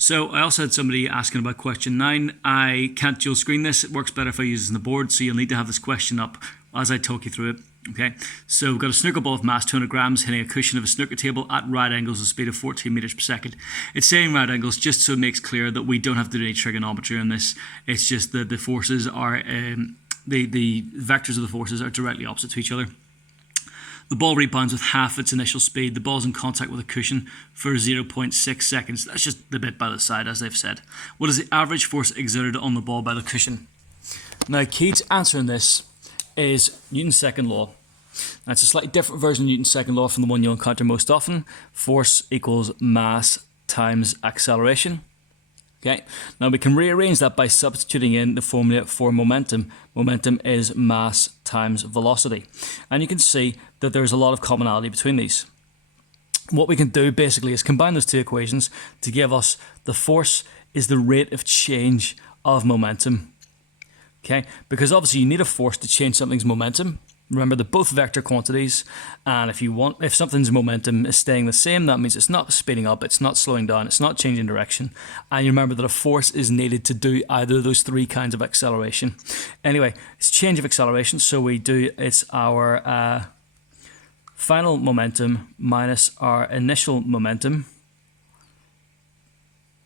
So I also had somebody asking about question 9. I can't dual screen this. It works better if I use this on the board, so you'll need to have this question up as I talk you through it. Okay, so we've got a snooker ball of mass 200 grams hitting a cushion of a snooker table at right angles with a speed of 14 meters per second. It's saying right angles just so it makes clear that we don't have to do any trigonometry on this. It's just that the forces are, the vectors of the forces are directly opposite to each other. The ball rebounds with half its initial speed. The ball's in contact with a cushion for 0.6 seconds. That's just the bit by the side, as they've said. What is the average force exerted on the ball by the cushion? Now, key to answering this is Newton's second law. Now, it's a slightly different version of Newton's second law from the one you'll encounter most often. Force equals mass times acceleration. Okay, now we can rearrange that by substituting in the formula for momentum. Momentum is mass times velocity. And you can see that there's a lot of commonality between these. What we can do basically is combine those two equations to give us the force is the rate of change of momentum. Okay, because obviously you need a force to change something's momentum. Remember, they're both vector quantities, and if something's momentum is staying the same, that means it's not speeding up, it's not slowing down, it's not changing direction. And you remember that a force is needed to do either of those three kinds of acceleration. Anyway, it's change of acceleration, so it's our final momentum minus our initial momentum,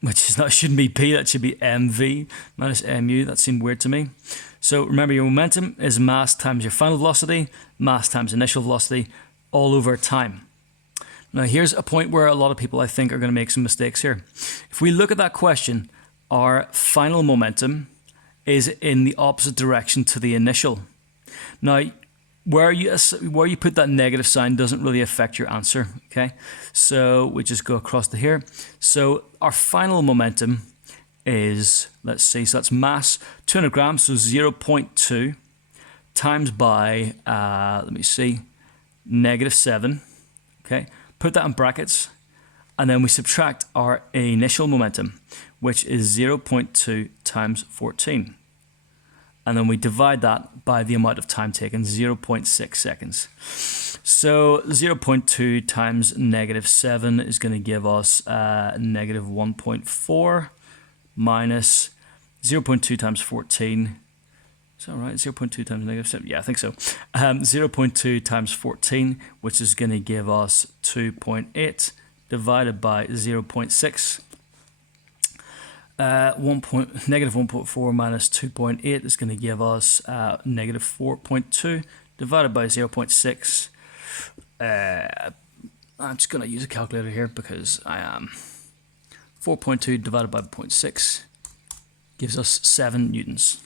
which shouldn't be P, that should be mv minus mu. That seemed weird to me. So remember, your momentum is mass times your final velocity, mass times initial velocity, all over time. Now here's a point where a lot of people, I think, are going to make some mistakes here. If we look at that question, our final momentum is in the opposite direction to the initial. Now, where you put that negative sign doesn't really affect your answer, okay? So we just go across to here. So our final momentum is, let's see, so that's mass, 200 grams, so 0.2 times by, let me see, -7, okay? Put that in brackets, and then we subtract our initial momentum, which is 0.2 times 14. And then we divide that by the amount of time taken, 0.6 seconds. So 0.2 times -7 is going to give us -1.4 minus 0.2 times 14. Is that right? 0.2 times -7? Yeah, I think so. 0.2 times 14, which is going to give us 2.8 divided by 0.6. -1.4 minus 2.8 is going to give us -4.2 divided by 0.6. I'm just going to use a calculator here because I am 4.2 divided by 0.6 gives us 7 newtons.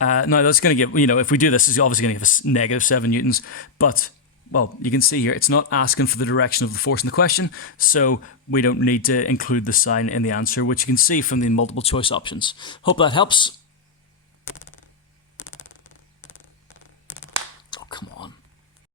Now that's going to give, if we do this, it's obviously going to give us -7 newtons, but well, you can see here, it's not asking for the direction of the force in the question, so we don't need to include the sign in the answer, which you can see from the multiple choice options. Hope that helps.